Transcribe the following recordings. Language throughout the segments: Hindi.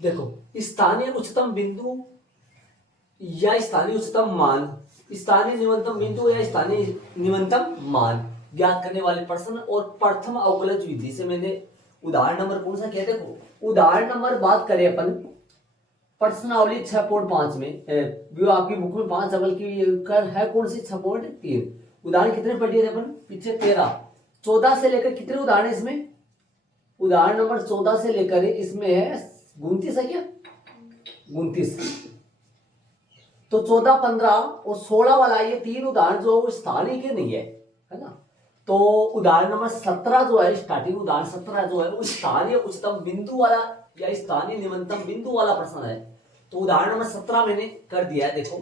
देखो, स्थानीय उच्चतम बिंदु या स्थानीय उच्चतम मान, स्थानीय न्यूनतम बिंदु या स्थानीय न्यूनतम मान ज्ञात करने वाले प्रश्न और प्रथम अवकलज विधि से मैंने उदाहरण नंबर कौन सा किया। देखो उदाहरण नंबर बात करें अपन प्रश्नावली 6.5 में, जो आपकी बुक में 5 अवल की कर है कौन सी 6.3। उदाहरण कितने पढ़ लिए थे अपन पीछे 13, 14 से लेकर कितने उदाहरण है इसमें, उदाहरण नंबर 14 से लेकर इसमें है 29 है क्या, 29। तो 14, 15 और 16 वाला ये 3 उदाहरण जो स्थानीय के नहीं है ना। तो उदाहरण नंबर 17 जो है, स्टार्टिंग उदाहरण 17 जो है वो स्थानीय उच्चतम बिंदु वाला या स्थानीय न्यूनतम बिंदु वाला प्रश्न है। तो उदाहरण नंबर 17 मैंने कर दिया है। देखो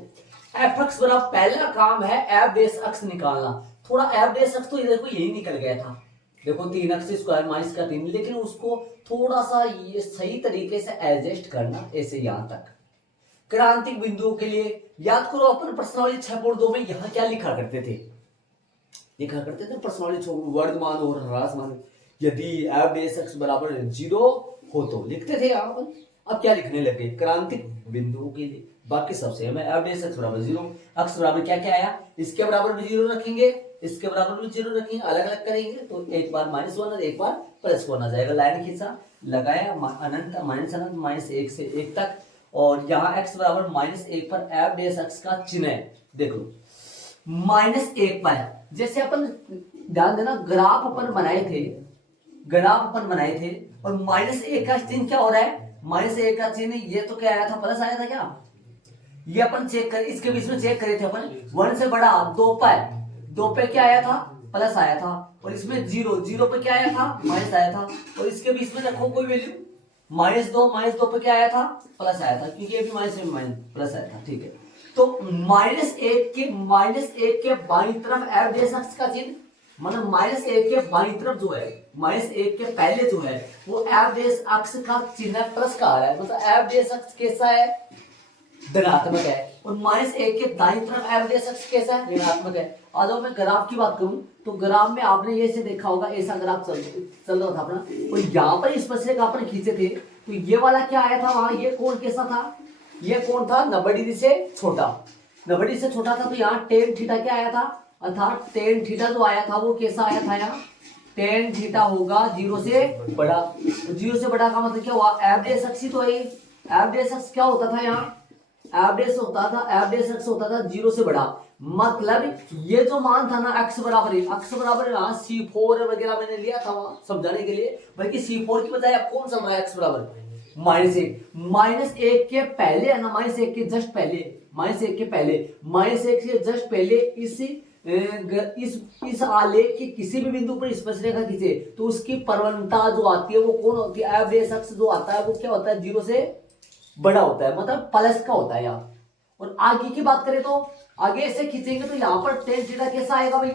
एफ एक्स बराबर, पहला काम है एफ बेस अक्स निकालना। थोड़ा एफ बेस अक्स तो ये देखो यही निकल गया था, देखो 3 अक्स स्क्वायर माइनस का 3, लेकिन उसको थोड़ा सा ये सही तरीके से एडजस्ट करना, ऐसे यहां तक। क्रांतिक बिंदुओं के लिए याद करो अपन प्रश्नावली 6.2 में यहां क्या लिखा करते थे, लिखा करते थे प्रश्नावली वर्धमान और ह्रासमान, यदि एफ बेस एक्स बराबर 0 हो तो लिखते थे यहाँ पर। अब क्या लिखने लगे, क्रांतिक बिंदुओं के लिए बाकी सबसे हमें एफ बेस एक्स बराबर 0, एक्स बराबर क्या क्या आया, इसके बराबर भी 0 रखेंगे, इसके बराबर भी 0 रखेंगे, अलग अलग करेंगे तो एक बार -1 और एक बार +1 आ जाएगा। लाइन खींचा, लगाया, अनंत माइनस अनंत -1 से 1 तक, और यहाँ x बराबर -1 पर एफ बेस एक्स का चिन्ह है। देख लो -1 पर, जैसे अपन ध्यान देना ग्राफ अपन बनाए थे, ग्राफ अपन बनाए थे और -1 का चिन्ह क्या हो रहा है, -1 का चिन्ह ये तो क्या आया था, प्लस आया था क्या, ये अपन चेक कर, इसके बीच में चेक करे थे अपन 1 से बड़ा 2 पर, 2 पे क्या आया था, प्लस आया था, और इसमें 0 पे क्या आया था, माइनस आया था, और इसके बीच में रखो कोई वैल्यू -2 पे क्या आया था, प्लस आया था, क्योंकि ये भी माइनस में माइनस प्लस आया था। ठीक है, तो -1 के बाईं तरफ एफ बेस एक्स का चिन्ह, मतलब -1 के बाईं तरफ जो है, -1 के पहले जो है वो एफ बेस एक्स का चिन्ह प्लस का आ रहा है, मतलब एफ बेस एक्स कैसा है, धनात्मक है, और -1 के दाईं तरफ एफ बेस एक्स कैसा है, ऋणात्मक है। आज मैं ग्राफ की बात करूं तो ग्राफ में आपने ये से देखा होगा, ऐसा ग्राफ चल रहा था अपना, और यहाँ पर इस प्रश्न का अपन खींचे थे तो ये वाला क्या आया था वहां, ये कोण कैसा था, ये कोण था 90 डिग्री से छोटा, 90 डिग्री से छोटा था, तो यहाँ टेन थीटा क्या आया था, अर्थात टेन थीटा जो आया था वो कैसा आया था, यहाँ टेन थीटा होगा 0 से बड़ा, 0 से बड़ा का मतलब क्या हुआ, एफ बेस एक्स ही तो है, एफ बेस एक्स क्या होता था, यहाँ एफ बेस होता था, एफ बेस एक्स होता था 0 से बड़ा, मतलब ये जो मान था ना x बराबर यहाँ C4 वगैरह मैंने लिया था वहां समझाने के लिए, बल्कि C4 की बजाय अब कौन सा रहा है, x बराबर -1 के पहले है ना, -1 के जस्ट पहले, -1 के पहले, -1 के जस्ट पहले इस आलेख के किसी भी बिंदु पर स्पर्शरेखा खींचे तो उसकी परवलता जो आती है वो कौन होती है, एफ बेस एक्स जो आता है वो क्या होता है, 0 से बड़ा होता है, मतलब प्लस का होता है यहाँ। और आगे की बात करें तो आगे ऐसे खींचेंगे तो यहाँ पर टेन थीटा कैसा आएगा भाई,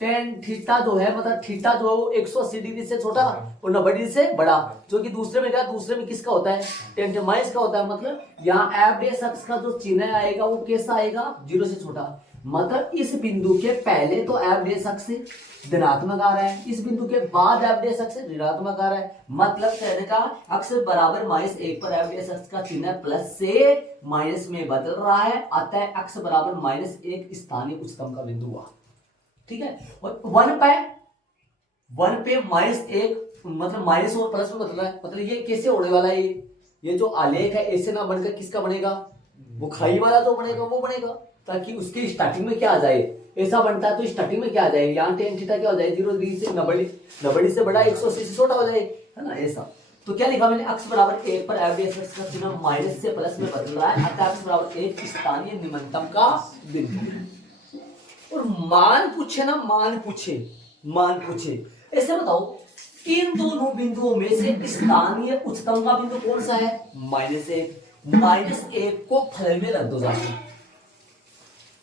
टेन थीटा जो है मतलब थीटा जो है वो 180 डिग्री से छोटा और 90 डिग्री से बड़ा, जो कि दूसरे में क्या, दूसरे में किसका होता है, टेन माइनस का होता है, मतलब यहाँ एफ बेस एक्स का जो चिन्ह आएगा वो कैसा आएगा, 0 से छोटा, मतलब इस बिंदु के पहले तो एफ बेस एक्स धनात्मक आ रहा है, इस बिंदु के बाद एफ बेस एक्स ऋणात्मक आ रहा है, मतलब कहने का एक्स बराबर -1 पर एफ बेस एक्स का चिन्ह प्लस से माइनस में बदल रहा है, अतः एक्स बराबर -1 स्थानीय उच्चतम का बिंदु हुआ। ठीक है, और 1 पे -1 मतलब माइनस और प्लस में बदल रहा है, मतलब ये कैसे होने वाला है, ये जो आलेख है ऐसे ना बनकर किसका बनेगा, वो खाई वाला जो बनेगा वो बनेगा, ताकि उसकी स्टार्टिंग में क्या आ जाए, ऐसा बनता है तो स्टार्टिंग में क्या आ जाए, यहाँ टेन थीटा क्या हो जाए, 0 डिग्री से 90 से बड़ा 180 से छोटा हो जाए, है ना ऐसा। तो क्या लिखा मैंने, x बराबर 1 पर एफ बेस एक्स का चिन्ह माइनस से प्लस में बदल रहा है, अतः x बराबर 1 स्थानीय न्यूनतम का बिंदु। और मान पूछे ना, मान पूछे ऐसे बताओ इन दोनों बिंदुओं में से स्थानीय उच्चतम का बिंदु कौन सा है, -1 को फलन में रख दो, जाके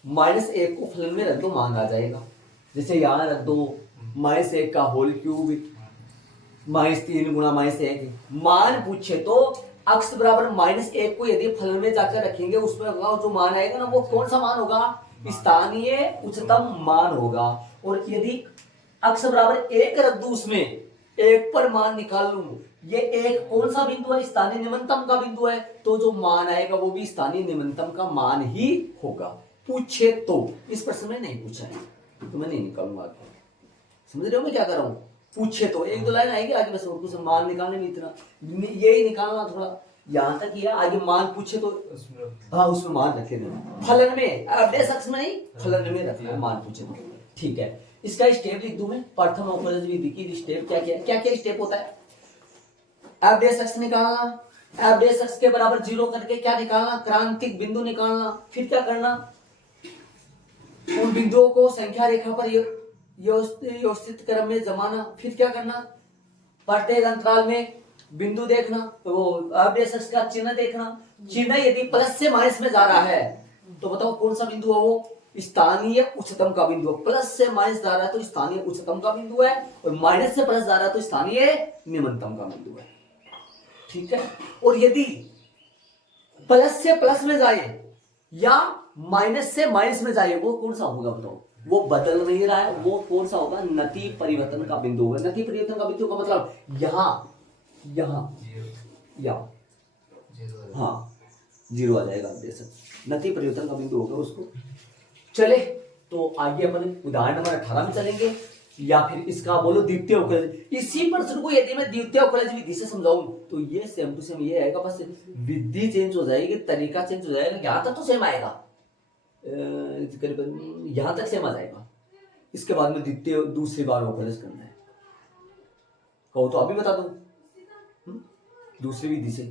-1 को फलन में रख दो, मान आ जाएगा, जैसे यहां रख दो -1 का होल क्यूब -3 गुणा -1, मान पूछे तो x बराबर -1 को यदि फलन में जाकर रखेंगे उसमें जो मान आएगा ना वो कौन सा मान होगा, स्थानीय उच्चतम मान होगा। और यदि x बराबर 1 रख दो उसमें एक पर मान निकाल लूं, ये एक कौन सा बिंदु है, स्थानीय निम्नतम का बिंदु है, तो जो मान आएगा वो भी स्थानीय निम्नतम का मान ही होगा। पूछे तो, इस प्रश्न में नहीं पूछा है तो मैं नहीं निकालूंगा आगे। समझ रहे हो मैं क्या कर रहा हूँ? पूछे तो एक दो लाइन आएगी आगे, बस कुछ मान निकालने में इतना यही निकालना, थोड़ा यहां तक ही है। आगे मान पूछे तो हाँ उसमें मान रखे देना, फलन में अवधेय शख्स में नहीं, फलन में रखना मान पूछे तो। ठीक है, इसका स्टेप लिख दूं मैं, प्रथम अवकलज विधि की स्टेप क्या क्या क्या क्या स्टेप होता है? अवधेय शख्स निकालना, अवधेय शख्स के बराबर जीरो करके क्या निकालना, क्रांतिक बिंदु निकालना, फिर क्या करना, उन बिंदुओं को संख्या रेखा पर व्यवस्थित क्रम में जमाना, फिर क्या करना, प्रत्येक अंतराल में बिंदु देखना, तो वो अवधेय शख्स का चिन्ह देखना, चिन्ह यदि प्लस से माइनस में जा रहा है तो बताओ कौन सा बिंदु है वो, स्थानीय उच्चतम का बिंदु। प्लस से माइनस जा रहा है तो स्थानीय उच्चतम का बिंदु है, और माइनस से प्लस जा रहा है तो स्थानीय निम्नतम का बिंदु है। ठीक है, और यदि प्लस से प्लस में जाए या माइनस से माइनस में जाए वो कौन सा होगा बताओ? वो बदल नहीं रहा है, वो कौन सा होगा? नति परिवर्तन का बिंदु होगा। नति परिवर्तन का बिंदु का मतलब यहाँ हाँ जीरो आ जाएगा, नति परिवर्तन का बिंदु होगा उसको। चले तो आगे अपन उदाहरण नंबर 18 में चलेंगे, या फिर इसका बोलो द्वितीय अवकलज। इसी प्रश्न को यदि मैं द्वितीय अवकलज विधि से समझाऊं तो ये सेम टू सेम ये आएगा, बस विधि चेंज हो जाएगी, तरीका चेंज हो जाएगा, यहां तक तो सेम आएगा, करीबन यहां तक सेम आ जाएगा। इसके बाद में द्वितीय दूसरी बार अवकलज करना है, कहो तो अभी बता दूं दूसरी विधि से,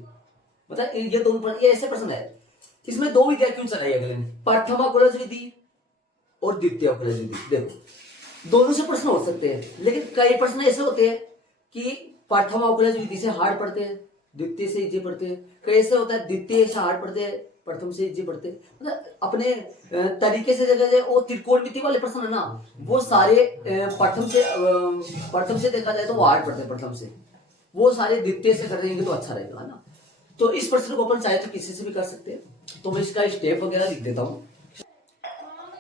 मतलब ये दोनों ये ऐसे प्रश्न है। इसमें दो विधियां क्यों चलाई अगले ने, प्रथम अवकलज विधि और द्वितीय अवकलज विधि। देखो दोनों से प्रश्न हो सकते हैं, लेकिन कई प्रश्न ऐसे होते हैं कि प्रथम अवकलज विधि से हार्ड पढ़ते हैं, द्वितीय से इजी पढ़ते हैं। कई ऐसे होता है द्वितीय से हार्ड पढ़ते हैं, प्रथम से इजी पढ़ते हैं। मतलब अपने तरीके से जगह वो त्रिकोणमिति वाले प्रश्न है ना, वो सारे प्रथम से देखा जाए तो वो हार्ड पढ़ते हैं प्रथम से, वो सारे द्वितीय से कर देंगे तो अच्छा रहेगा ना। तो इस प्रश्न को अपन चाहे तो किसी से भी कर सकते हैं। तो मैं इसका स्टेप वगैरह लिख देता हूँ।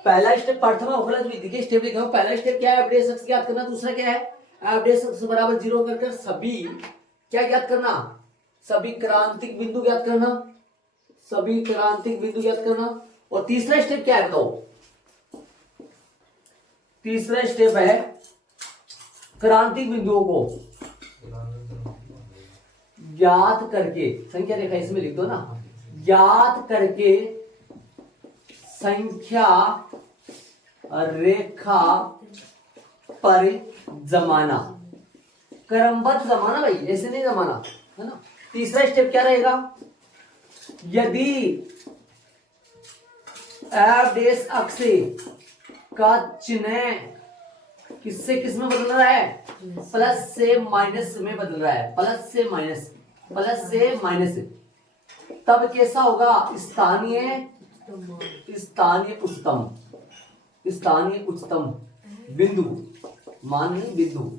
पहला स्टेप प्रथम अवकलज विधि के स्टेप लिखा हूं। पहला स्टेप क्या है, अवधेय शख्स ज्ञात करना। दूसरा क्या है, अवधेय शख्स बराबर जीरो कर सभी क्या ज्ञात करना, सभी क्रांतिक बिंदु ज्ञात करना, सभी क्रांतिक बिंदु ज्ञात करना। और तीसरा स्टेप क्या है बताओ, तीसरा स्टेप है क्रांतिक बिंदुओं को ज्ञात करके, संख्या रेखा इसमें लिख दो ना, ज्ञात करके संख्या रेखा पर जमाना, क्रमबद्ध जमाना भाई, ऐसे नहीं जमाना, है ना। तीसरा स्टेप क्या रहेगा, यदि अवधेय अक्ष का चिन्ह किससे किस में बदल रहा है, प्लस से माइनस में बदल रहा है, प्लस से माइनस, प्लस से माइनस, तब कैसा होगा, स्थानीय उच्चतम, स्थानीय उच्चतम बिंदु, मान नहीं बिंदु,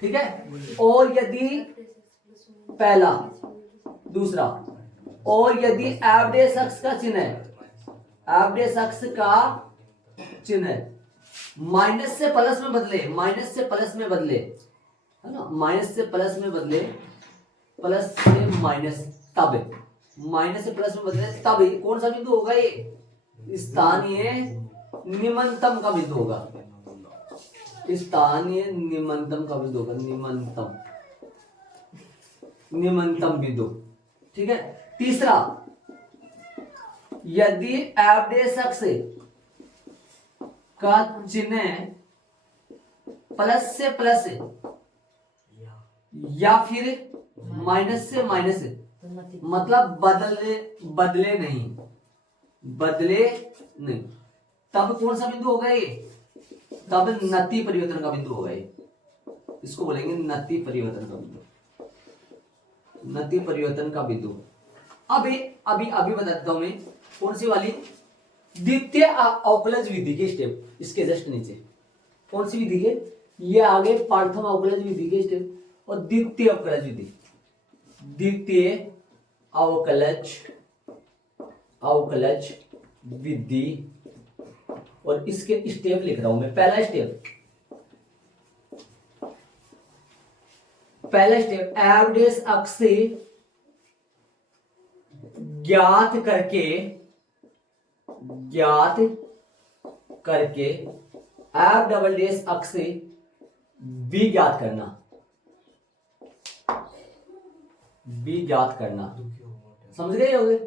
ठीक है। और यदि पहला, दूसरा, और यदि अवधेय अक्ष का चिन्ह, अवधेय अक्ष का चिन्ह माइनस से प्लस में बदले, माइनस से प्लस में बदले, है ना, माइनस से प्लस में बदले, प्लस से माइनस, तब माइनस से प्लस में बदले तब कौन सा बिंदु होगा, ये स्थानीय निम्नतम का बिंदु होगा, स्थानीय निम्नतम का बिंदु होगा, निम्नतम बिंदु, ठीक है। तीसरा, यदि अवधेय अक्ष का चिन्ह प्लस से प्लस या फिर माइनस से माइनस, मतलब बदले नहीं, तब कौन सा बिंदु होगा ये, तब नति परिवर्तन का बिंदु होगा ये, इसको बोलेंगे नति परिवर्तन का बिंदु, नति परिवर्तन का बिंदु। अभी बता देता हूं मैं कौन सी वाली, द्वितीय अवकलज विधि के स्टेप, इसके जस्ट नीचे कौन सी विधि है, ये आगे प्रथम अवकलज विधि के स्टेप, और द्वितीय अवकलज विधि, द्वितीय अवकलज विधि, और इसके स्टेप लिख रहा हूं मैं। पहला स्टेप, पहला स्टेप, एफ डैश अक्ष से ज्ञात करके एफ डबल डैश अक्ष से बी ज्ञात करना, समझ गए होगे।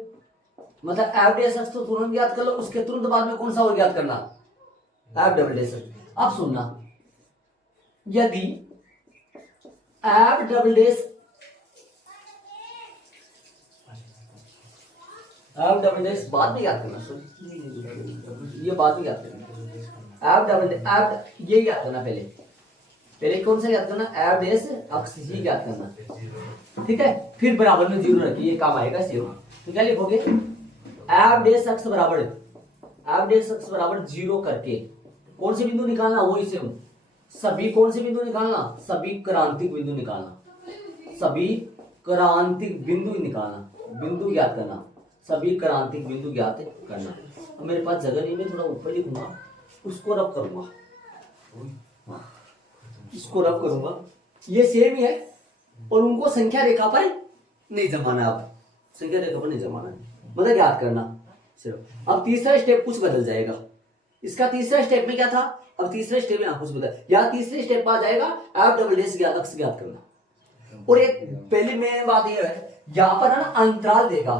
मतलब एफ डैश अक्ष तो तुरंत ज्ञात कर लो, उसके तुरंत बाद में कौन सा और ज्ञात करना, एफ डबल डैश अक्ष। अब सुनना, यदि एफ डबल डैश बाद में याद करना, ये बाद में याद करना, एफ ये याद करना, पहले कौन सा याद करना, एफ डैश अक्ष ही याद करना, ठीक है। फिर बराबर में जीरो रखिए, ये काम आएगा सेव। तो क्या लिखोगे, एफ डैश अक्ष बराबर जीरो करके कौन से बिंदु निकालना, वही सेव सभी, कौन से बिंदु निकालना, सभी क्रांतिक बिंदु निकालना, सभी क्रांतिक बिंदु निकालना, बिंदु ज्ञात करना, सभी क्रांतिक बिंदु ज्ञात करना। अब मेरे पास जगह नहीं, मैं थोड़ा ऊपर लिखूंगा, उसको रब करूंगा, इसको रब करूंगा, ये सेम ही है। और उनको संख्या रेखा पर नहीं जमाना, आप संख्या रेखा पर नहीं जमाना, मतलब याद करना सिर्फ। अब तीसरा स्टेप कुछ बदल जाएगा, इसका तीसरा स्टेप में क्या था, अब तीसरे स्टेप में कुछ बदल, या तीसरे स्टेप आ जाएगा एफ डबल डैश ज्ञात अक्ष ज्ञात करना। और एक पहले मेन बात यह है, यहां पर ना अंतराल देगा,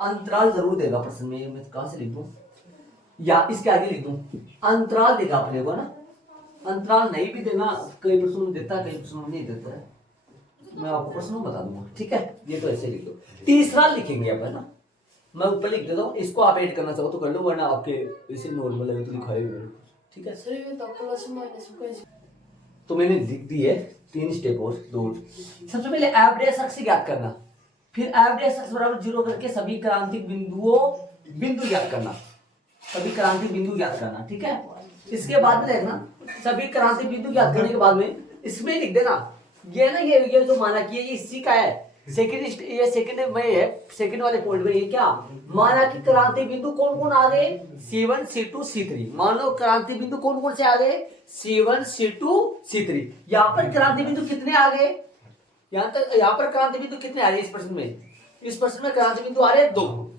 अंतराल जरूर देगा प्रश्न में, मैं कहां से लिख दूं, या इसके आगे लिख दूं, अंतराल देगा अपने को ना, अंतराल नहीं भी देना, कई प्रश्नों में देता है, कई प्रश्नों में नहीं देता है, मैं आपको प्रश्न बता दूंगा, ठीक है। ये तो ऐसे लिख दो, तीसरा लिखेंगे अपन ना, मैं ऊपर लिख देता हूँ, इसको आप ऐड करना चाहो तो कर लो, वरना आपके इसे नॉर्मल है तो लिखाए हुए, ठीक है। तो मैंने लिख दी है 3 स्टेप और 2। सबसे पहले एफ डैश अक्ष ज्ञात करना, फिर एफ डैश अक्ष बराबर जीरो करके सभी क्रांतिक बिंदु ज्ञात करना, सभी क्रांतिक बिंदु ज्ञात करना, ठीक है। इसके बाद में देखना, सभी क्रांतिक बिंदु ज्ञात करने के बाद में इसमें लिख देना, ये ना ये जो माना कि ये इसी का है, सेकंड में है, सेकंड वाले पॉइंट में ये क्या माना कि क्रांति बिंदु कौन कौन आ गए, C1 C2 C3। मान लो क्रांति बिंदु कौन कौन से आ गए, C1 C2 C3। यहाँ पर क्रांति बिंदु कितने आ गए, यहाँ पर क्रांति बिंदु कितने आ रहे इस प्रश्न में क्रांति बिंदु आ रहे 2।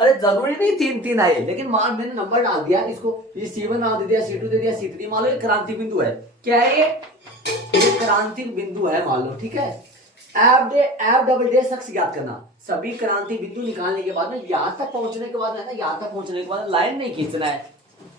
अरे जरूरी नहीं 3 आए, लेकिन मान मैंने नंबर डाल दिया इसको, ये C1 दे दिया, C2 दे दिया, C3। मान लो ये क्रांति बिंदु है, क्या है ये क्रांतिक बिंदु है मान लो, ठीक है। एफ डबल डैश अक्ष ज्ञात करना, सभी क्रांति बिंदु निकालने के बाद में यहां तक पहुंचने के बाद है ना, यहां तक पहुंचने के बाद लाइन नहीं खींचना है,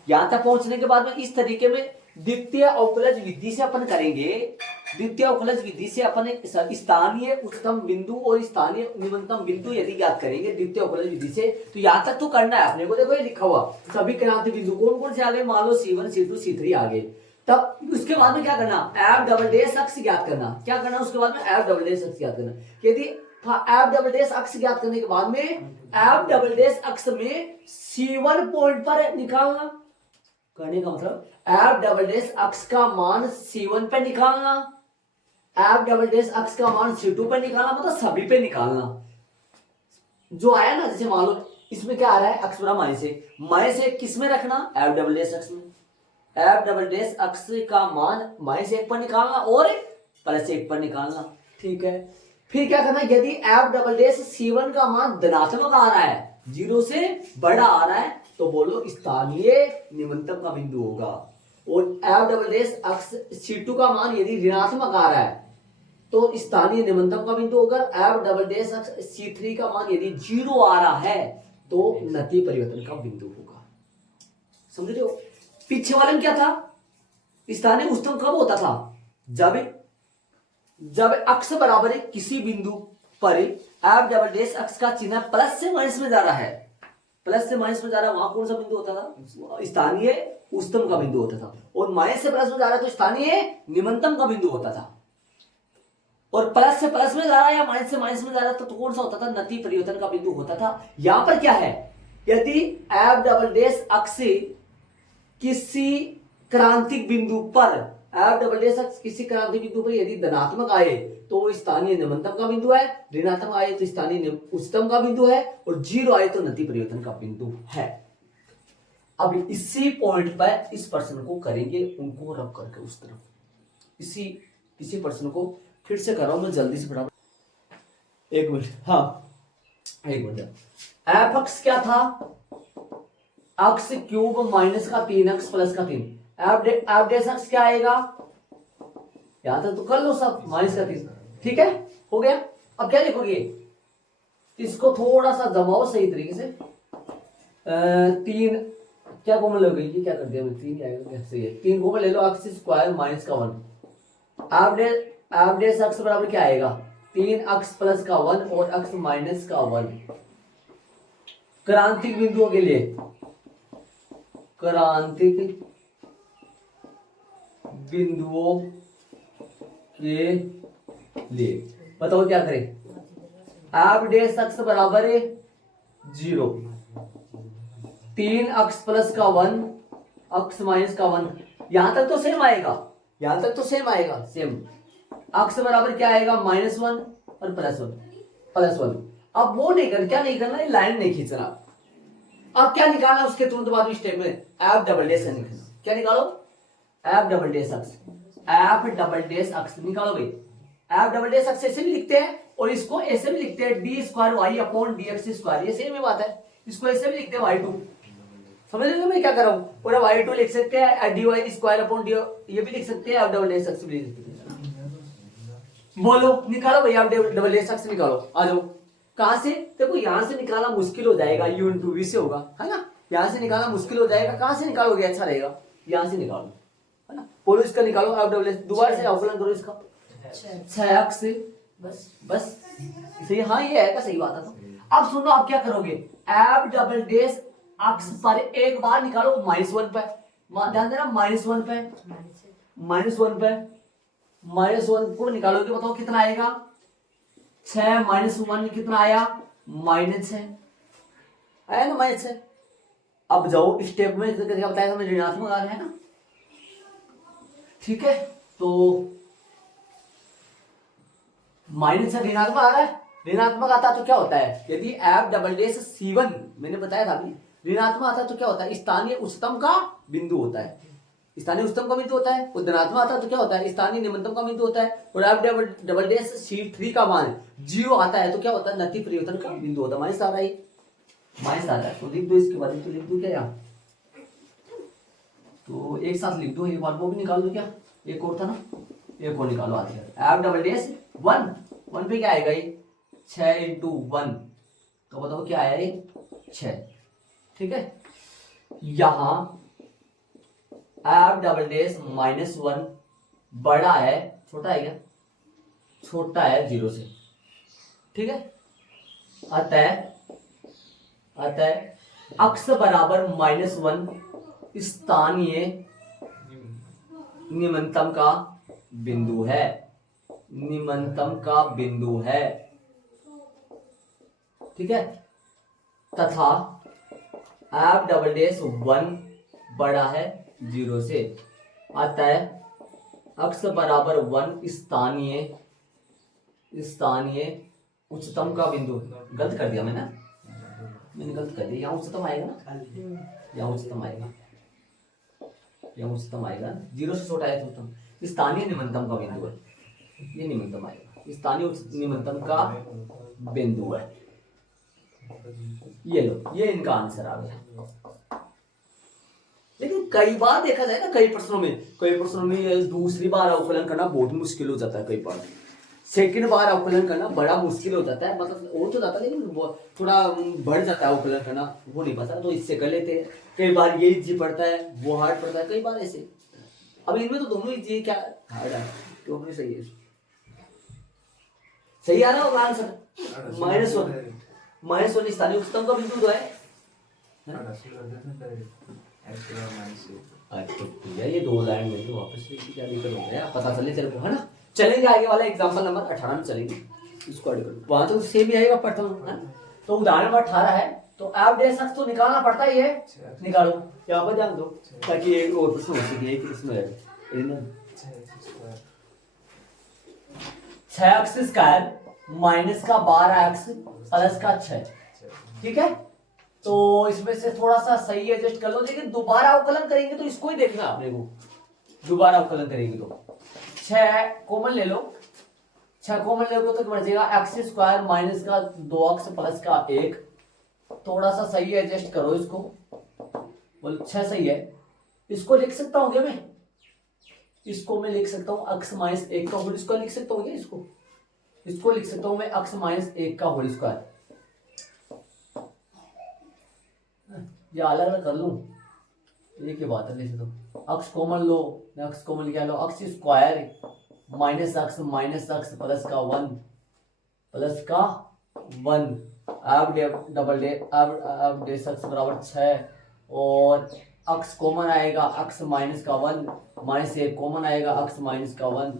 यहां तक पहुंचने के बाद में इस तरीके में द्वितीय अवकलज विधि से अपन करेंगे। द्वितीय अवकलज विधि से अपन स्थानीय उच्चतम बिंदु और स्थानीय निम्नतम बिंदु यदि ज्ञात करेंगे द्वितीय अवकलज विधि से, तो यहां तक तो करना है अपने को। देखो ये लिखा हुआ सभी क्रांति बिंदु कौन कौन से आ गए, मान लो C1 C2 C3 आ गए। तब उसके बाद में क्या करना, एफ डबल डैश अक्ष ज्ञात करना, क्या करना उसके बाद में एफ डबल डैश अक्ष ज्ञात करना। यदि एफ डबल डैश अक्ष ज्ञात करने के बाद में एफ डबल डैश अक्ष में C1 पॉइंट पर निकालना, करने का मतलब एफ डबल डैश अक्ष का मान C1 पे निकालना, एफ डबल डैश अक्ष का मान C2 पे निकालना, मतलब सभी पे निकालना जो आया ना। जैसे मान लो इसमें क्या आ रहा है, अक्ष बराबर माइनस 1 किस में रखना, एफ डबल डैश अक्ष में। एफ डबल डैश अक्ष का मान -1 पर निकालना और +1 पर निकालना, ठीक है। फिर क्या करना, यदि एफ डबल डैश C1 का मान धनात्मक आ रहा है, 0 से बड़ा आ रहा है, तो बोलो स्थानीय निम्नतम का बिंदु होगा। और एफ डबल डैश अक्ष C2 का मान यदि ऋणात्मक आ रहा है तो स्थानीय निम्नतम का बिंदु होगा। एफ डबल डैश अक्ष C3 का मान यदि 0 आ रहा है तो नति परिवर्तन का बिंदु होगा। समझ रहे हो। पीछे वाले में क्या था, स्थानीय उच्चतम कब होता था, जब अक्ष बराबर है किसी बिंदु पर एफ डबल डैश अक्ष का चिन्ह प्लस से माइनस में जा रहा है, प्लस से माइनस में जा रहा है, वहां कौन सा बिंदु होता था, स्थानीय उच्चतम का बिंदु होता था। और माइनस से प्लस में जा रहा है तो स्थानीय निम्नतम का बिंदु होता था। और प्लस से प्लस में जा रहा है या माइनस से माइनस में जा रहा था तो कौन सा होता था, नति परिवर्तन का बिंदु होता था। यहां पर क्या है, यदि एफ डबल डैश अक्ष किसी क्रांतिक बिंदु पर एफ डबल डैश अक्ष किसी क्रांतिक बिंदु पर यदि धनात्मक आए तो वो स्थानीय निम्नतम का बिंदु है, ऋणात्मक आए तो स्थानीय उच्चतम का बिंदु है, और 0 आए तो नति परिवर्तन का बिंदु है। अब इसी पॉइंट पर इस प्रश्न को करेंगे, उनको रब करके उस तरफ इसी प्रश्न को फिर से कर रहा हूं मैं जल्दी से फटाफट। एक मिनट, हाँ एक मिनट। एफ एक्स क्या था, एक्स क्यूब माइनस का 3x प्लस का 3। एफ डेस एक्स क्या आएगा, यहां तक तो कर लो सब, माइनस का 3। ठीक है, हो गया। अब क्या लिखोगे, इसको थोड़ा सा जमाओ सही तरीके से। 3 क्या कॉमन लोगे, ये क्या कर दिया मैं, 3 आएगा क्या, सही है। 3 कॉमन ले लो, एक्स स्क्वायर माइनस का 1। एफ डेस एक्स बराबर क्या आएगा, 3x प्लस का 1 और x माइनस का 1। क्रांतिक बिंदुओं के लिए, क्रांतिक बिंदुओं के लिए बताओ क्या करें। एफ डेस एक्स बराबर है 0, 3x प्लस का 1 x माइनस का 1। यहां तक तो सेम आएगा, यहां तक तो सेम आएगा, सेम। x बराबर क्या आएगा, -1 और +1। अब वो नहीं करना, क्या नहीं करना, लाइन नहीं खींचना। अब क्या निकालना उसके तुरंत बाद स्टेप में, एफ डबल डेस निकालना। क्या निकालो, F double dash x, F double dash x निकालो भाई। एफ डबल डेस एक्स ऐसे भी लिखते हैं और इसको ऐसे भी लिखते हैं, D square Y upon D X square, ये सेम ही बात है। इसको ऐसे भी लिखते हैं y2, समझ रहे हो मैं क्या कर रहा हूं, पूरा y2 लिख सकते हैं, D Y square upon D ये भी लिख सकते हैं, एफ डबल डेस एक्स भी लिख सकते हैं। बोलो निकालो भैया, आप डबल डेस एक्स निकालो, आ जाओ। कहां से, देखो यहां से निकालना मुश्किल हो जाएगा, u इंटू वी से होगा, है ना। यहां से निकालना मुश्किल हो जाएगा, कहां से निकालोगे अच्छा रहेगा, यहां से निकालो, है ना। बोलो इसका निकालो, एफ डबल डेस, दोबारा से अवकलन करो इसका, 6x बस सही, हाँ ये है, सही बात है। तो अब सुनो, आप क्या करोगे, एफ डबल डेस एक्स पर एक बार निकालो -1 पे, ध्यान देना -1 पे, -1 को निकालोगे, बताओ कितना आएगा, 6 -1 कितना आया, -6 आया ना, -6। अब जाओ स्टेप में, क्या बताया था, ऋणात्मक आ रहा है ना, ठीक है। तो माइनस से ऋणात्मक आ रहा है, ऋणात्मक आता तो क्या होता है, यदि एफ डबल डेस C1 मैंने बताया था अभी, ऋणात्मक आता तो क्या होता है, स्थानीय उच्चतम का बिंदु होता है, स्थानीय उच्चतम का बिंदु होता है। और धनात्मक आता तो क्या होता है, स्थानीय निम्नतम का बिंदु होता है। और एफ डबल डेस C3 का मान 0 आता है तो क्या होता है, नति परिवर्तन का बिंदु होता है, माइनस आ रहा है, माइनस आ रहा है। तो लिख दो इसके बाद, तो लिख दो क्या यहाँ, तो एक साथ लिख दो, एक बार वो भी निकाल दो, क्या एक और था ना, एक और निकालो आते हैं। एफ डबल डेस 1 पे क्या आएगा, ये 6 इंटू 1, तो बताओ क्या आया, ये 6, ठीक है। यहां एफ डबल डेस -1 बड़ा है, छोटा है क्या, छोटा है 0 से, ठीक है। अतः अक्स बराबर -1 स्थानीय निम्नतम का बिंदु है, निम्नतम का बिंदु है, ठीक है। तथा एफ डबल डेस 1 बड़ा है 0 से, अतः अक्स बराबर 1 स्थानीय उच्चतम का बिंदु। गलत कर दिया मैंने गलत कर दिया, यहाँ उच्चतम आएगा ना, यहाँ उच्चतम आएगा, यहाँ उच्चतम आएगा, 0 से छोटा है तो उच्चतम, स्थानीय निम्नतम का बिंदु है, ये निम्नतम आएगा, स्थानीय निम्नतम का बिंदु है। ये लो, ये इनका आंसर आ गया। लेकिन कई बार देखा जाए ना, कई प्रश्नों में ये दूसरी बार अवकलन करना बहुत मुश्किल हो जाता है, कई बार सेकंड बार अवकलन करना बड़ा मुश्किल हो जाता है, मतलब हो तो जाता है लेकिन थोड़ा बढ़ जाता है अवकलन करना, वो नहीं पता तो इससे कर लेते हैं। कई बार ये इजी पड़ता है, वो हार्ड पड़ता है, कई बार ऐसे। अब इनमें तो दोनों इजी, क्या हार्ड है, दोनों सही है, सही आ रहा होगा आंसर। -1 स्थानीय उच्चतम का बिंदु तो है। अच्छा ये 2 लाइन में तो वापस क्या दिक्कत हो गया, पता चले तेरे को, है ना। चलेंगे आगे वाला एग्जांपल नंबर 18 में चलेंगे, इसको ऐड करो, वहां तो सेम ही आएगा प्रथम, है। तो उदाहरण नंबर 18 है, तो एफ डेस एक्स तो निकालना पड़ता ही है, निकालो, यहाँ पर ध्यान दो ताकि एक और प्रश्न हो सके, एक प्रश्न है 6x स्क्वायर माइनस का 12x प्लस का 6, ठीक है। तो इसमें से थोड़ा सा सही एडजस्ट कर लो, लेकिन दोबारा अवकलन करेंगे तो इसको ही देखना आपने को, दोबारा अवकलन करेंगे तो 6 कॉमन ले लो, 6 कॉमन लोगे तो क्या बचेगा एक्स स्क्वायर माइनस का 2x प्लस का 1। थोड़ा सा सही एडजस्ट करो इसको, बोल 6 सही है। इसको लिख सकता हूँ क्या मैं, इसको मैं लिख सकता हूँ x माइनस 1 का होल स्क्वायर लिख सकता हूँ क्या इसको लिख सकता हूँ मैं x माइनस 1 का होल स्क्वायर। ये अलग अलग कर लूं, एक ही बात है। लिख दो x कॉमन लो, x कॉमन क्या लो, x square minus x plus का 1 प्लस का 1 अब डबल डे अब डेस x बराबर 6 और x कॉमन आएगा x माइनस का 1 माइनस 1 कॉमन आएगा x माइनस का 1,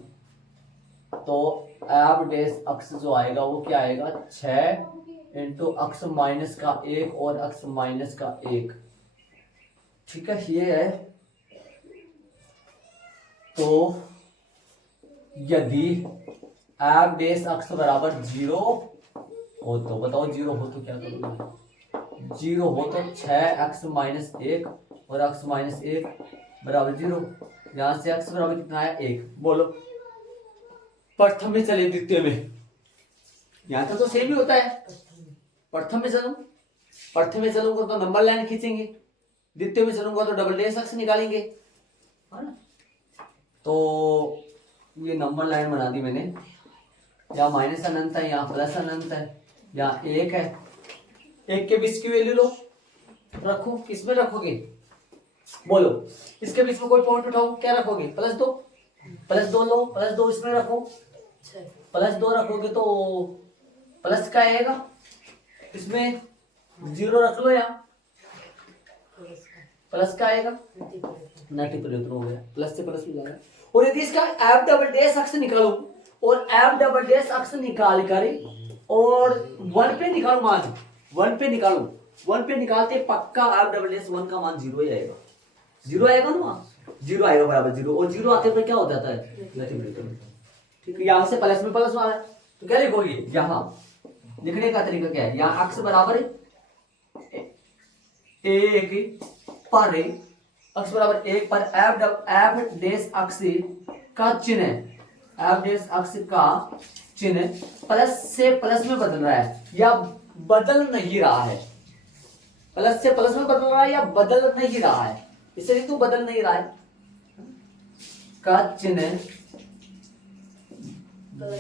तो एब डेस x जो आएगा वो क्या आएगा 6 इंटू x माइनस का 1 और x माइनस का 1। ठीक है ये है। तो यदि एब डेस x बराबर 0 हो तो बताओ, 0 हो तो क्या करोगे, 0 हो तो 6x माइनस 1 और x माइनस 1 बराबर 0। यहां से x बराबर कितना है 1। बोलो प्रथम में चले द्वितीय में, यहां तक तो सेम ही होता है। प्रथम में चलूंगा तो नंबर लाइन खींचेंगे, द्वितीय में चलूंगा तो डबल डेश एक्स निकालेंगे, है ना। तो ये नंबर लाइन बना दी मैंने, यहाँ माइनस अनंत है, यहाँ प्लस अनंत है, यहाँ 1 है। 1 के बीच की वैल्यू लो, रखो, किसमें रखोगे बोलो, इसके बीच में कोई पॉइंट उठाओ, क्या रखोगे प्लस 2 लो, प्लस 2 इसमें रखो, प्लस 2 रखोगे तो प्लस का आएगा, इसमें 0 रख लो, यहाँ प्लस का आएगा, नेगेटिव परिवर्तन हो गया, प्लस से प्लस में जाएगा। और यदि इसका एफ डबल डैश अक्स निकालो और एफ डबल डैश अक्स निकाल कर और 1 पे निकालो मान, 1 पे निकालो, 1 पे निकालते पक्का एफ डबल डैश 1 का मान 0 ही आएगा, 0 आएगा ना, 0 आएगा बराबर 0, और 0 आते पर क्या हो जाता है नेगेटिव परिवर्तन। ठीक है, यहाँ से प्लस में प्लस आ रहा है तो क्या लिखोगे, यहाँ लिखने का तरीका क्या है, यहाँ अक्स बराबर 1 पर अक्स बराबर 1 पर एफ डेश अक्स का चिन्ह, एफ डेश अक्स का चिन्ह प्लस से प्लस में बदल रहा है या बदल नहीं रहा है, प्लस से प्लस में बदल रहा है या बदल नहीं रहा है, इसलिए तो बदल नहीं रहा है, का चिन्ह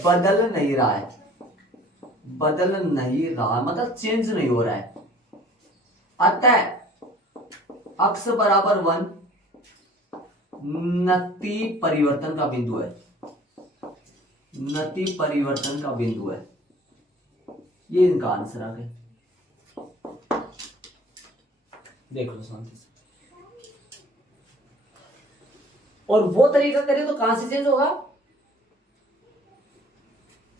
बदल नहीं रहा है, बदल नहीं रहा मतलब चेंज नहीं हो रहा है। अतः अक्स बराबर 1 नति परिवर्तन का बिंदु है, नति परिवर्तन का बिंदु है, ये इनका आंसर आ गया। देख लो शांति से। और वो तरीका करें तो कहां से चेंज होगा,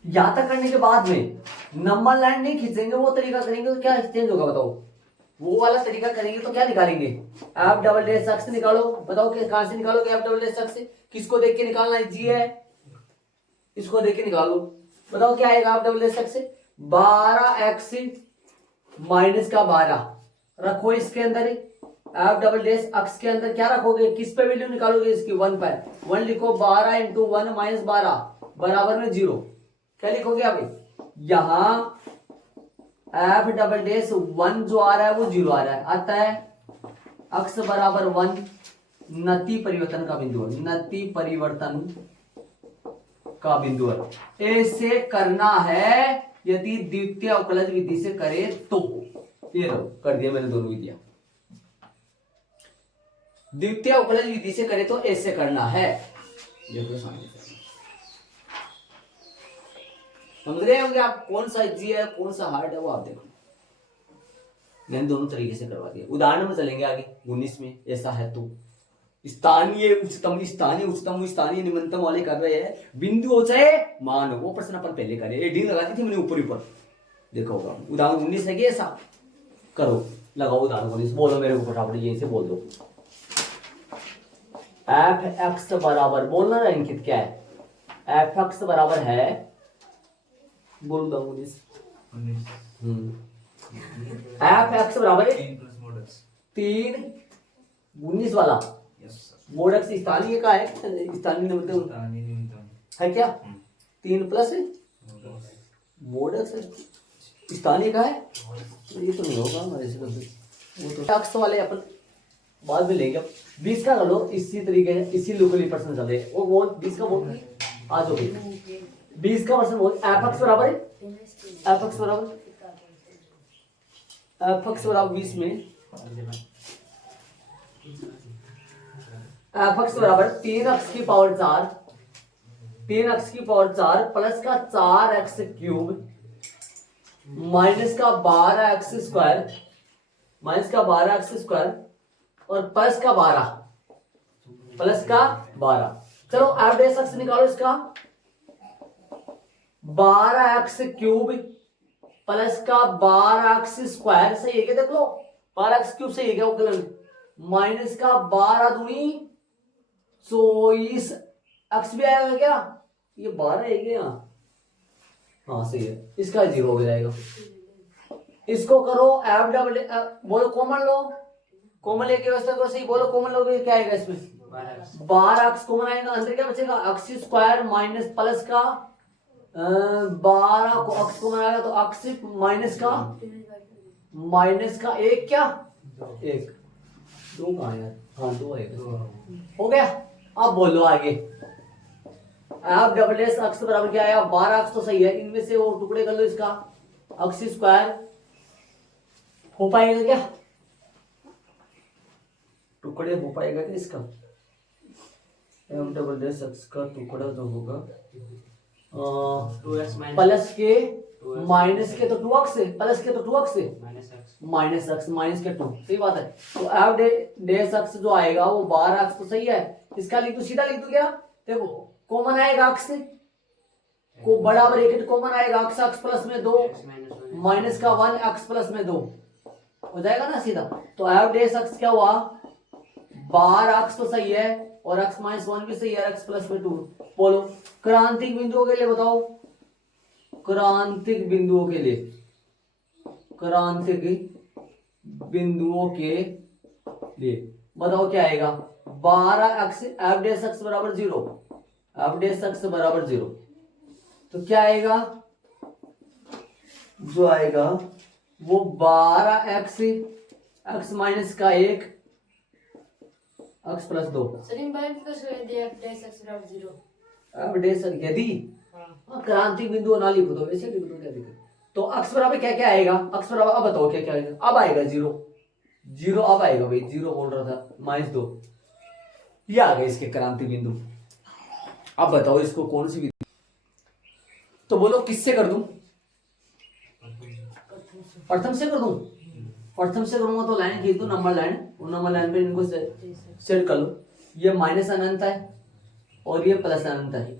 यहां तक करने के बाद में नंबर लाइन नहीं खींचेंगे, वो तरीका करेंगे तो क्या चेंज होगा बताओ, वो वाला तरीका करेंगे तो क्या निकालेंगे, एफ डबल डैश एक्स निकालो, बताओ कि कहां से निकालोगे एफ डबल डैश एक्स, किसको देख के निकालना है, जी है, इसको देख के निकालो, बताओ क्या आएगा F double dash x, 12x minus का 12 रखो इसके अंदर, एफ डबल डैश एक्स के अंदर क्या रखोगे, किस पे वैल्यू निकालोगे इसकी, 1 पर, 1 लिखो, 12 इंटू 1 माइनस 12 बराबर में 0, क्या लिखोगे अभी, यहां एफ डबल डैश 1 जो आ रहा है वो 0 आ रहा है, अतः अक्स बराबर 1 नति परिवर्तन का बिंदु है, नति परिवर्तन का बिंदु है। ऐसे करना है यदि द्वितीय अवकलज विधि से करे तो, ये लो कर दिया मैंने दोनों विधियां, द्वितीय अवकलज विधि से करे तो ऐसे करना है, देखो सामने समझ रहे होंगे आप, कौन सा इजी है कौन सा हार्ड है वो आप देखो, मैंने दोनों तरीके से करवा दिया। उदाहरण में चलेंगे आगे 19 में, ऐसा है तो स्थानीय उच्चतम, स्थानीय उच्चतम, स्थानीय निम्नतम वाले कर रहे हैं, बिंदु हो चाहे मान हो, वो प्रश्न अपन पहले करे, एडिंग लगा दी थी मैंने ऊपर ऊपर, देखा होगा। उदाहरण 19 है कि ऐसा करो, लगाओ उदाहरण 19, बोलो मेरे को फटाफट, ये से बोल दो, एफ एक्स बराबर, बोलना ना अंकित क्या है, एफ एक्स बराबर है, बोल दो 19, एफ एक्स बराबर 3 19 वाला मोड एक्स स्थानीय का है, स्थानीय निम्नतम है क्या, 3 प्लस मोड एक्स है। स्थानीय का है तो ये तो नहीं होगा हमारे से कभी, वो तो अक्स वाले अपन बाद में लेंगे। 20 का कर लो इसी तरीके से, इसी लोकली पर्सन चल रहे वो 20 का बोल आज हो गई 20 का पर्सन बोल एफ एक्स बराबर है एफ एक्स बराबर 20 में एफ एक्स बराबर 3 एक्स की पावर 4 3 एक्स की पावर 4 प्लस का 4 एक्स क्यूब माइनस का 12 एक्स स्क्वायर माइनस का 12 एक्स स्क्वायर और प्लस का 12 चलो एफ डैश एक्स निकालो इसका 12 एक्स क्यूब प्लस का 12 एक्स स्क्वायर सही है क्या देख लो 12 एक्स क्यूब सही है क्या उकलन माइनस का 12 दूनी 24 एक्स भी आएगा क्या ये 12 है क्या हाँ सही है इसका 0 हो जाएगा। इसको करो एफ डबल बोलो कॉमन लो कॉमन लेके व्यवस्था करो सही बोलो कॉमन लोगे क्या आएगा इसमें 12 एक्स कॉमन आएगा अंदर क्या बचेगा एक्स स्क्वायर माइनस प्लस का 12 को एक्स कॉमन आएगा तो एक्स माइनस का 1 क्या 1 2 कहाँ यार हाँ 2 आएगा हो गया। अब बोलो आगे एफ डबल एस एक्स बराबर क्या आया 12 एक्स तो सही है इनमें से वो टुकड़े कर लो इसका एक्स स्क्वायर हो पाएगा क्या टुकड़े हो पाएगा क्या इसका एफ डबल एस एक्स का टुकड़ा जो होगा प्लस के माइनस के तो 2x से प्लस के तो 2x से माइनस एक्स माइनस के 2 सही बात है तो एफ डैश एक्स जो आएगा वो 12 एक्स तो सही है इसका लिख दो सीधा लिख दो क्या देखो कॉमन आएगा एक्स से को बड़ा ब्रैकेट कॉमन आएगा एक्स एक्स प्लस में 2 माइनस का 1 एक्स प्लस में 2 हो जाएगा ना सीधा तो एफ डैश एक्स क्या हुआ 12 एक्स तो सही है और x माइनस 1 भी सही है x प्लस में 2 बोलो क्रांतिक बिंदुओं के लिए बताओ क्रांतिक बिंदुओं के लिए बताओ क्या आएगा 12 एक्स एफ डैश एक्स बराबर 0 एफ डैश एक्स बराबर 0 तो क्या आएगा जो आएगा वो 12 एक्स माइनस का 1 एक्स प्लस 2 यदि क्रांतिक बिंदु ना लिखो तो ऐसे लिख दो क्या दिक्कत तो अक्स बराबर क्या क्या आएगा अक्स बराबर अब बताओ क्या क्या आएगा अब आएगा 0 अब आएगा भाई 0 बोल रहा था -2 ये आ गए इसके क्रांतिक बिंदु। अब बताओ इसको कौन सी विधि तो बोलो किससे कर दूं प्रथम से कर दूं प्रथम से करूंगा तो लाइन खींच दो नंबर लाइन उन नंबर लाइन पे इनको सेट कर लो ये माइनस अनंत है और ये प्लस अनंत है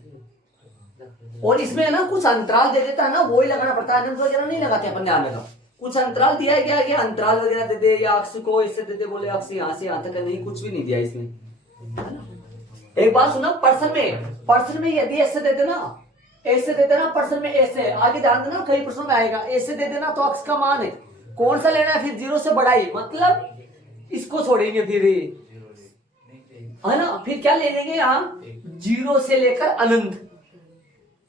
और इसमें है ना कुछ अंतराल दे देता है ना वही लगाना पड़ता है अनंत वगैरह नहीं लगाते अपन ध्यान रखा कुछ अंतराल दिया है क्या अंतराल वगैरह दे दे या अक्ष को इससे दे दे बोले अक्ष यहाँ से यहाँ तक नहीं कुछ भी नहीं दिया इसमें। एक बात सुना पर्सन में यदि ऐसे दे देना पर्सन में ऐसे आगे ध्यान देना कई प्रश्नों में आएगा ऐसे दे देना तो अक्ष का मान है कौन सा लेना है फिर 0 से बढ़ाई मतलब इसको छोड़ेंगे फिर है ना फिर क्या ले लेंगे हम 0 से लेकर अनंत।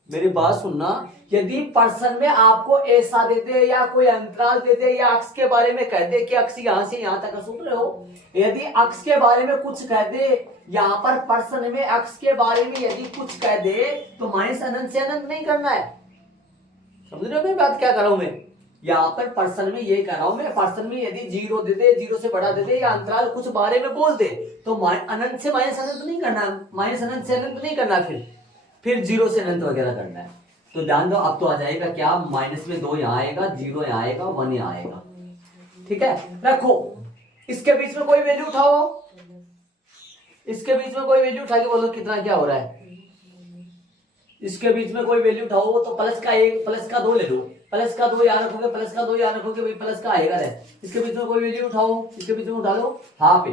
मेरी बात सुनना यदि पर्सन में आपको ऐसा दे दे या कोई अंतराल दे दे या अक्ष के बारे में कह दे कि अक्ष यहाँ से यहाँ तक सुन रहे हो यदि अक्ष के बारे में कुछ कह दे यहाँ पर पर्सन में अक्ष के बारे में यदि कुछ कह दे तो माइनस अनंत से अनंत नहीं करना है। समझ रहे हो मैं बात क्या कर रहा हूं मैं यहाँ पर पर्सन में ये कह रहा हूं मैं पर्सन में यदि 0 दे दे 0 से बड़ा दे दे या अंतराल कुछ बारे में बोल दे तो अनंत से माइनस अनंत नहीं करना माइनस अनंत से अनंत नहीं करना फिर 0 से अनंत वगैरह करना है। तो ध्यान दो अब तो आ जाएगा क्या माइनस में 2 यहाँ आएगा 0 यहाँ आएगा 1 यहाँ आएगा ठीक है रखो इसके बीच में कोई वैल्यू उठाओ इसके बीच में कोई वैल्यू उठा के बोलो कितना क्या हो रहा है इसके बीच में कोई वैल्यू उठाओ तो प्लस का 1 प्लस का 2 ले लो प्लस का 2 यहाँ रखोगे प्लस का 2 यहाँ रखोगे भाई प्लस का आएगा इसके बीच में कोई वैल्यू उठाओ इसके बीच में उठा लो हाँ पे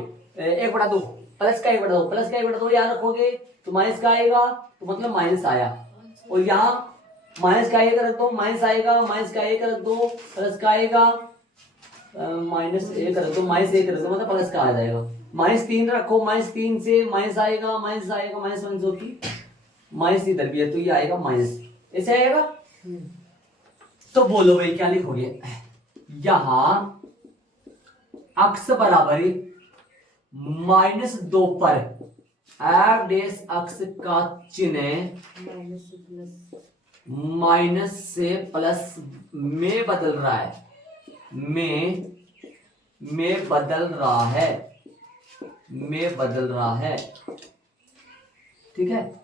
1/2 प्लस का 1/2 प्लस का 1/2 यहाँ रखोगे तो माइनस का आएगा तो मतलब माइनस आया और यहाँ माइनस का 1 रख दो माइनस आएगा माइनस का 1 रख दो प्लस का आएगा -1 रख दो -1 रख दो मतलब प्लस का आ जाएगा -3 रखो -3 से माइनस आएगा -1 होती माइनस इधर भी है तो ये आएगा माइनस ऐसे आएगा। तो बोलो भाई क्या लिखोगे, यहां अक्स बराबर -2 पर एफ डेस अक्स का चिन्ह माइनस से प्लस में बदल रहा है, में बदल रहा है, में बदल रहा है। ठीक है,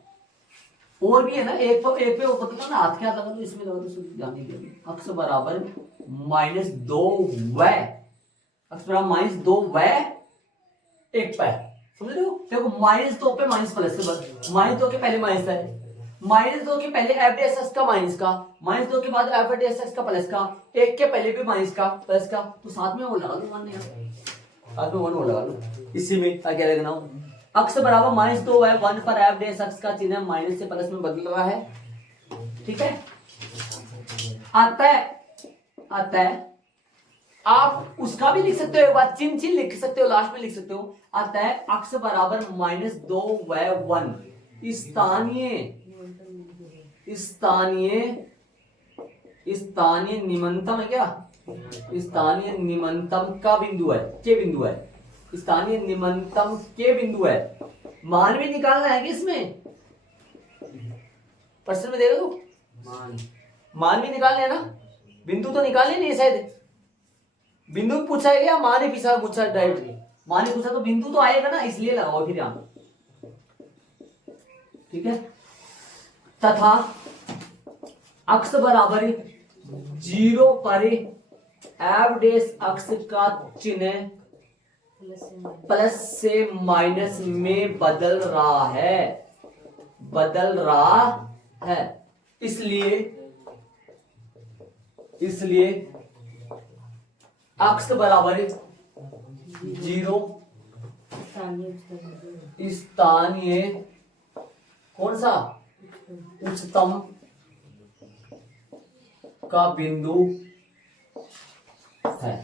और भी है ना, एक पे वो बदलता ना, हाथ क्या लगा तो इसमें लगा तो ध्यान नहीं दिया। अक्स बराबर -2 व अक्स बराबर -2 व 1 पे, समझ रहे हो? देखो -2 पे माइनस प्लस से बस, -2 के पहले माइनस है, -2 के पहले एफ डी एस एक्स का माइनस का, -2 के बाद एफ डी एस एक्स का प्लस का, 1 के पहले भी माइनस का प्लस का, तो साथ में वो लगा दो, मान साथ में वन वो लगा लो इसी में, क्या लिखना हो, अक्स बराबर -2 है 1 पर एफ डेस अक्स का चिन्ह माइनस से प्लस में बदल रहा है। ठीक है, अतः आप उसका भी लिख सकते हो, एक बार चिन्ह लिख सकते हो, लास्ट में लिख सकते हो। अतः अक्स बराबर -2 व 1 स्थानीय निमंतम है क्या, स्थानीय निमंतम का बिंदु है, के बिंदु है, स्थानीय निमंतम के बिंदु है। मान भी निकालना है कि इसमें प्रश्न में देखो, मान भी निकालने है ना, बिंदु तो निकालने नहीं है शायद, बिंदु पूछा है क्या, मान ही पूछा डायरेक्टली, मान ही पूछा तो बिंदु तो आएगा ना, इसलिए लगाओ फिर यहां। ठीक है, तथा अक्स बराबर 0 पर एफ डेस अक्स का चिन्ह प्लस से माइनस में बदल रहा है, इसलिए अक्स बराबर 0 स्थानीय कौन सा उच्चतम का बिंदु है,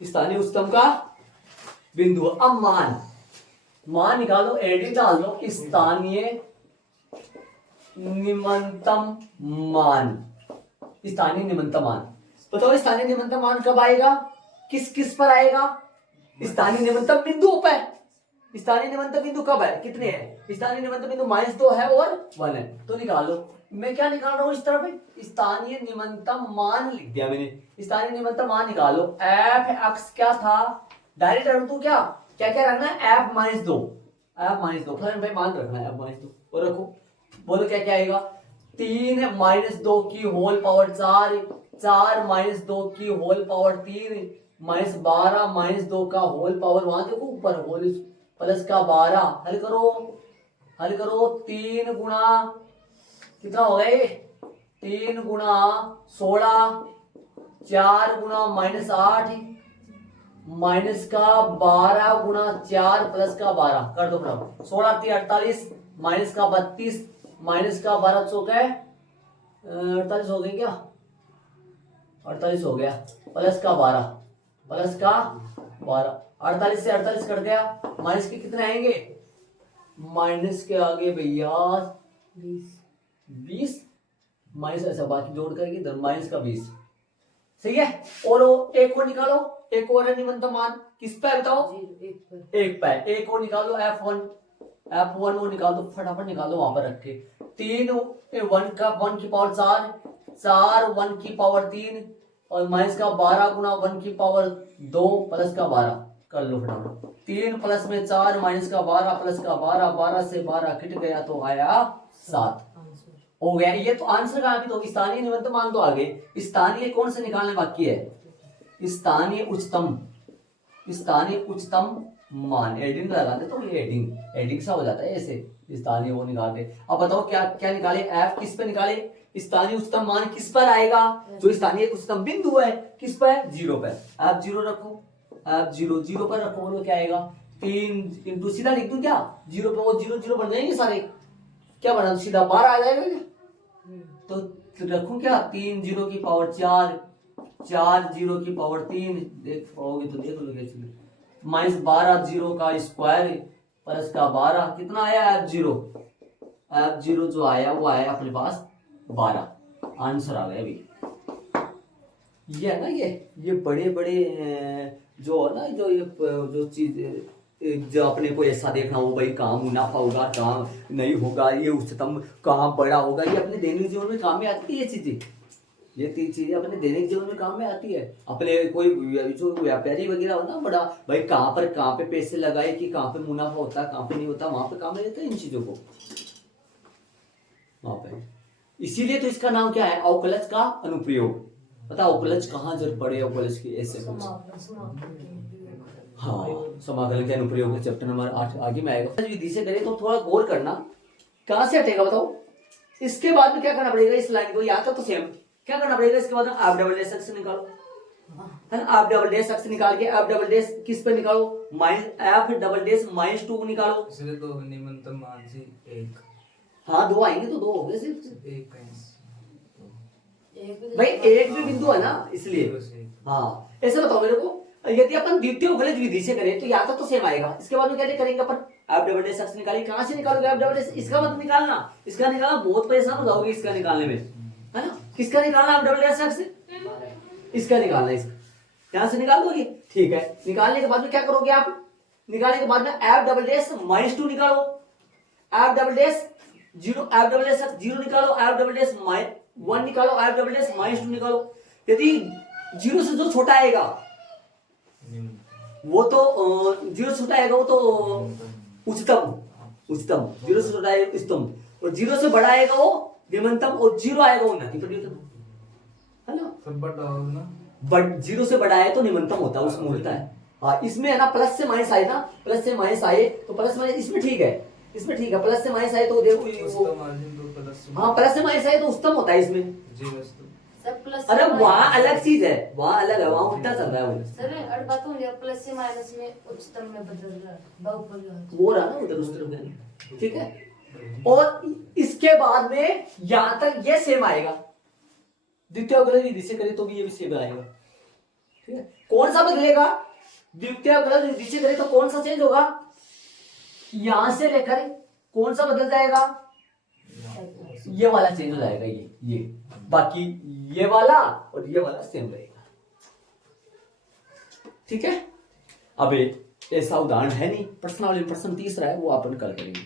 स्थानीय उच्चतम का बिंदु। अब मान निकालो, एडिट डाल दो, स्थानीय निमंतम मान, स्थानीय निमंतम मान। बताओ स्थानीय निमंतम मान कब आएगा, किस पर आएगा, स्थानीय निमंतम बिंदु पर। स्थानीय निमंतम बिंदु कब है, कितने हैं, स्थानीय निमंतम बिंदु -2 है और 1 है, तो निकालो। मैं क्या निकाल रहा हूं इस तरफ, स्थानीय निमंतम मान लिख दिया मैंने, स्थानीय निमंतम मान निकालो। एफ अक्स क्या था, डायरेक्ट रख दो, क्या रखना है, एफ -2 फिर भाई मान रखना है, एफ -2 और रखो। बोलो क्या आएगा, 3 -2 की होल पावर 4 -2 की होल पावर 3 -12 -2 का होल पावर, वहां देखो ऊपर होल प्लस का 12, हल करो 3 गुणा कितना हो गए, 3 गुणा 16, 4 गुणा -8 माइनस का 12 गुणा 4 प्लस का 12 कर दो फटाफट, 16 3 48 माइनस का 32 माइनस का 12 चौका 48 हो गए क्या, 48 हो गया, प्लस का 12 48 से 48 कट गया, माइनस के कितने आएंगे, माइनस के आगे भैया 20 माइनस, ऐसा बाकी जोड़ करके इधर माइनस का 20, सही है। और एक और निकालो, एक और है निमंतम मान, किस पे बताओ, एक पे, एक और निकालो, F1 वो निकाल दो, फटाफट निकालो वहां पर रख के, 3 1 की पावर 4 1 की पावर 3 और माइनस का 12 गुना 1 की पावर 2 प्लस का 12 कर लो फटाफट, 3 प्लस में 4 माइनस का 12 प्लस का 12, 12 से 12 कट गया तो आया 7 हो गया। ये तो आंसर का भी, तो स्थानीय निमंतम मान तो आगे, स्थानीय कौन से निकालने बाकी है, स्थानीय उच्चतम मान, एडिंग लगा दे तो ये एडिंग सा हो जाता है ऐसे, स्थानीय वो निकालते। अब बताओ क्या निकाले, एफ किस पे निकाले, स्थानीय उच्चतम मान किस पर आएगा, जो स्थानीय उच्चतम बिंदु है किस पर, 0 पर, आप 0 रखो, आप 0 पर रखो, वो क्या आएगा, 3 इंटू सीधा लिख दूं क्या, 0 पे वो 0 बन जाएंगे सारे, क्या बना सीधा 12 आ जाएगा क्या, तो रखूं क्या, 3 0 की पावर 4 0 की पावर 3, देख पाओगे तो देख लो कैसे, माइनस 12 0 का स्क्वायर प्लस का 12 कितना आया, F0 जो आया वो आया अपने पास 12 आंसर आ गया अभी। ये है ना, ये बड़े बड़े जो है ना, जो ये जो चीज जो अपने को ऐसा देखना हो भाई कहाँ मुनाफा होगा कहाँ नहीं होगा, ये उच्चतम कहाँ बड़ा होगा, ये अपने दैनिक जीवन में काम में आती है ये चीजें। ये तीन चीजें अपने दैनिक जीवन में काम में आती है। अपने कोई जो व्यापारी वगैरह हो ना बड़ा, भाई कहाँ पे पैसे लगाए कि कहाँ पे मुनाफा होता है कहाँ पे नहीं होता, वहां पे काम में लेता है इन चीजों को वहां पे। इसीलिए तो इसका नाम क्या है, अवकलज का अनुप्रयोग। पता अवकलज कहाँ जरूरत पड़े, अवकलज की ऐसे हाँ समाकलन के अनुप्रयोग चैप्टर नंबर 8 आगे में आएगा। विधि से करें तो थोड़ा गौर करना, कहां से हटेगा बताओ। इसके बाद में क्या करना पड़ेगा, इस लाइन को याद तो सेम क्या करना पड़ेगा, इसके बाद आप डबल डैश एक्स निकालो, है ना। आप डबल डैश एक्स निकाल के आप डबल डैश किस पे निकालो, एफ डबल डैश -2 निकालो। इसलिए तो निम्नतम मान से 1। हाँ 2 आएंगे तो 2 हो गए सिर्फ। 1 भाई एक भी बिंदु है ना इसलिए। हाँ ऐसे बताओ मेरे को, यदि अपन द्वितीय अवकलज विधि से करें तो या तो सेम आएगा। इसके बाद में क्या करेंगे अपन, आप डबल डैश एक्स निकालिए। कहां से निकालोगे आप डबल डैश, इसका मत निकालना, इसका निकालना बहुत परेशान हो जाओगे इसका निकालने में, है ना। किसका निकालना आप डबल डैश एक्स, इसका निकालना, इसका ध्यान से निकाल दोगे, ठीक है। निकालने के बाद में क्या करोगे आप, निकालने के बाद में एफ डबल डैश -2 निकालो, F double dash 0, F double dash 0 निकालो, एफ डबल डैश 1 निकालो, एफ डबल डैश -2 निकालो। यदि 0 से जो छोटा आएगा वो तो 0 से छोटा आएगा वो तो उच्चतम, 0 से छोटा आएगा उच्चतम, और 0 से बड़ा आएगा वो निम्नतम, और 0 आएगा वो निम्नतम, है ना। सब बड़ा होगा ना, बट 0 से बड़ा है तो निम्नतम होता है, उसमें होता है। हाँ इसमें है ना प्लस से माइनस आए ना, प्लस से माइनस आए तो प्लस माइनस इसमें ठीक है, इसमें ठीक है। प्लस से माइनस आए तो देखो हाँ प्लस से माइनस आए तो उच्चतम होता है इसमें। अरे वहाँ अलग चीज है, वहाँ अलग है, वहाँ उल्टा चल रहा है वो। सर अगर बात हो प्लस से माइनस में उच्चतम में बदल रहा है, बहुपद वो रहा ना उधर उस तरफ जाने, ठीक है। और इसके बाद में यहां तक ये सेम आएगा, द्वितीय अवकलज विधि से करें तो भी ये भी सेम आएगा, ठीक है। कौन सा बदलेगा, द्वितीय अवकलज विधि से करें तो कौन सा चेंज होगा, यहां से लेकर कौन सा बदल जाएगा, ये वाला चेंज हो जाएगा, ये बाकी ये वाला और ये वाला सेम रहेगा, ठीक है। अब ऐसा उदाहरण है नहीं, प्रश्नावली प्रश्न तीसरा है वो अपन कल करेंगे।